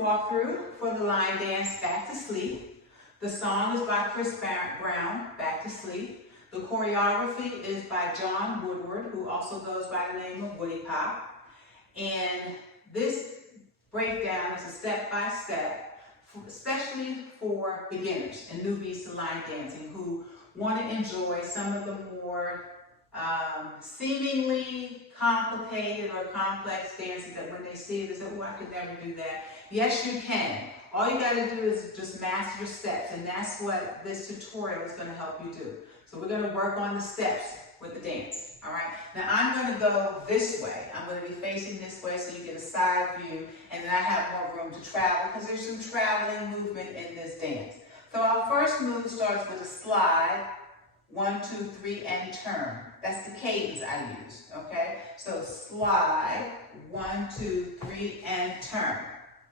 walk through for the line dance Back to Sleep. The song is by Chris Brown, Back to Sleep. The choreography is by John Woodward, who also goes by the name of Woody Pop. And this breakdown is a step-by-step, especially for beginners and newbies to line dancing who want to enjoy some of the more seemingly complicated or complex dances that when they see it, they say, oh, I could never do that. Yes, you can. All you got to do is just master your steps, and that's what this tutorial is going to help you do. So we're going to work on the steps with the dance, all right? Now I'm going to go this way. I'm going to be facing this way so you get a side view, and then I have more room to travel because there's some traveling movement in this dance. So our first move starts with a slide, 1, 2, 3, and turn. That's the cadence I use, okay? So slide, 1, 2, 3, and turn.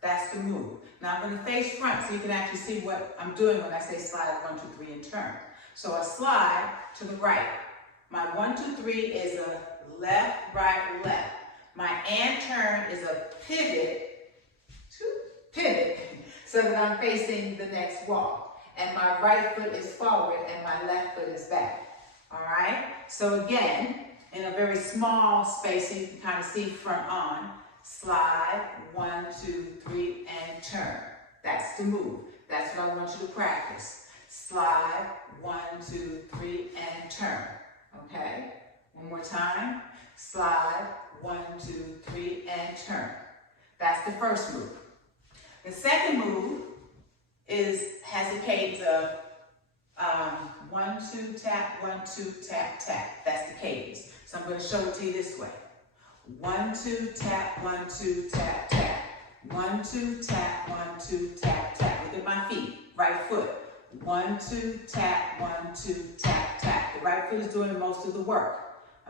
That's the move. Now I'm going to face front so you can actually see what I'm doing when I say slide, 1, 2, 3, and turn. So I slide to the right. My 1, 2, 3 is a left, right, left. My and turn is a pivot, so that I'm facing the next wall. And my right foot is forward and my left foot is back. All right? So again, in a very small space, so you can kind of see front on. Slide, 1, 2, 3, and turn. That's the move. That's what I want you to practice. Slide, 1, 2, 3, and turn. Okay? One more time. Slide, 1, 2, 3, and turn. That's the first move. The second move has a cadence of 1, 2, tap, 1, 2, tap, tap. That's the cadence. So I'm going to show it to you this way. 1, 2, tap, 1, 2, tap, tap. 1, 2, tap, 1, 2, tap, tap. Look at my feet. Right foot. 1, 2, tap, 1, 2, tap, tap. The right foot is doing most of the work.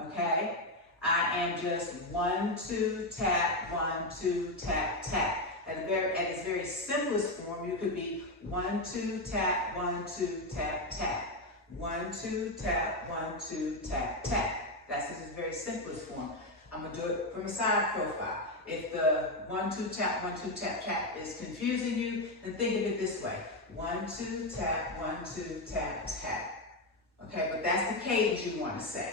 Okay? I am just 1, 2, tap, 1, 2, tap, tap. At its very simplest form, you could be 1, 2, tap, 1, 2, tap, tap. 1, 2, tap, 1, 2, tap, tap. That's its very simplest form. I'm going to do it from a side profile. If the 1, 2, tap, 1, 2, tap, tap is confusing you, then think of it this way. 1, 2, tap, 1, 2, tap, tap. Okay, but that's the cadence you want to say.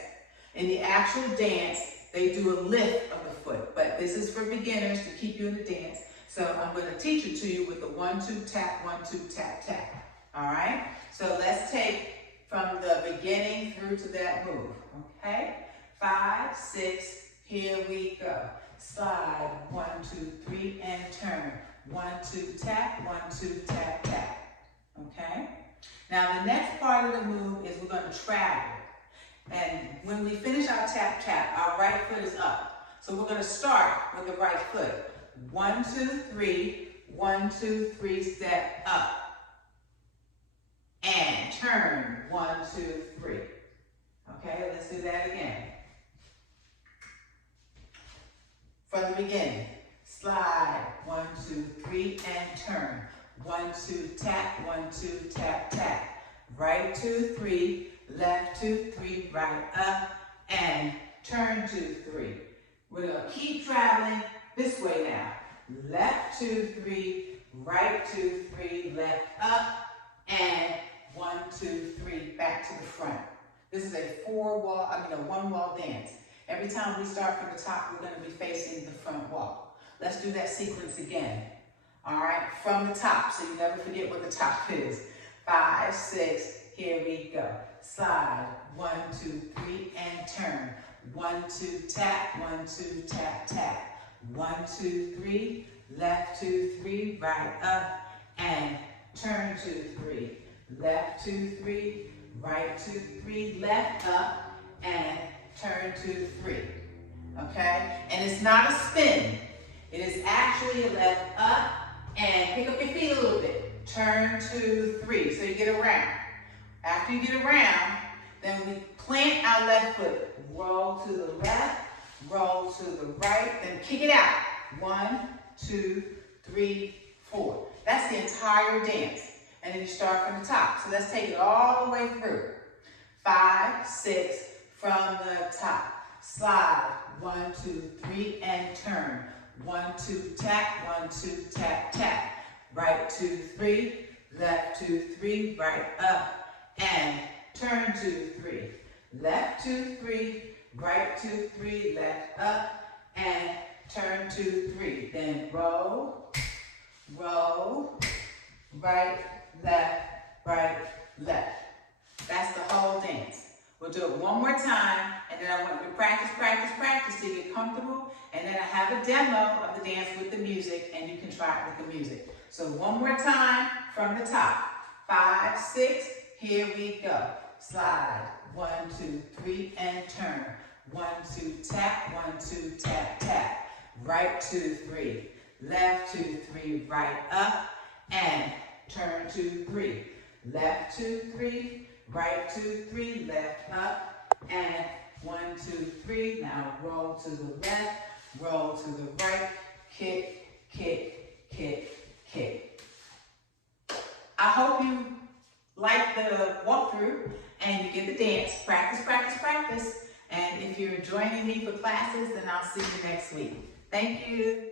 In the actual dance, they do a lift of the foot, but this is for beginners to keep you in the dance. So I'm going to teach it to you with the 1, 2, tap, 1, 2, tap, tap. All right? So let's take from the beginning through to that move. Okay? 5, 6, here we go. Slide, 1, 2, 3, and turn. 1, 2, tap, 1, 2, tap, tap. Okay? Now the next part of the move is we're going to travel. And when we finish our tap, tap, our right foot is up. So we're going to start with the right foot. 1, 2, 3, 1, 2, 3, step up. And turn, 1, 2, 3. Okay, let's do that again. From the beginning, slide, 1, 2, 3, and turn. 1, 2, tap, 1, 2, tap, tap. Right 2, 3, left 2, 3, right up, and turn 2, 3. We're going to keep traveling this way now. Left 2, 3, right 2, 3, left up, and 1, 2, 3, back to the front. This is a one-wall dance. Every time we start from the top, we're going to be facing the front wall. Let's do that sequence again. All right, from the top, so you never forget what the top is. 5, 6, here we go. Slide, 1, 2, 3, and turn. 1, 2, tap, 1, 2, tap, tap. 1, 2, 3, left 2, 3, right up, and turn 2, 3. Left 2, 3, right 2, 3, left up, and turn 2, 3. Okay? And it's not a spin. It is actually a left up, and pick up your feet a little bit. Turn 2, 3. So you get around. After you get around, then we plant our left foot. Roll to the left, roll to the right, then kick it out. 1, 2, 3, 4. That's the entire dance. And then you start from the top. So let's take it all the way through. 5, 6, from the top. Slide, 1, 2, 3, and turn. 1, 2, tap, 1, 2, tap, tap. Right, 2, 3, left, 2, 3, right, up, and turn, 2, 3. Left, 2, 3, right, 2, 3, left, up, and turn, 2, 3. Then roll, roll, right, left, right, left. That's the whole dance. We'll do it one more time, and then I want you to practice, practice, practice till you get comfortable, and then I have a demo of the dance with the music, and you can try it with the music. So one more time from the top. 5, 6, here we go. Slide, 1, 2, 3, and turn. 1, 2, tap, 1, 2, tap, tap. Right, 2, 3. Left, 2, 3, right, up, and turn, 2, 3. Left, 2, 3, right, 2, 3, left, up, and 1, 2, 3. Now roll to the left, roll to the right, kick, kick, kick, kick. I hope you like the walkthrough and you get the dance. Practice, practice, practice. And if you're joining me for classes, then I'll see you next week. Thank you.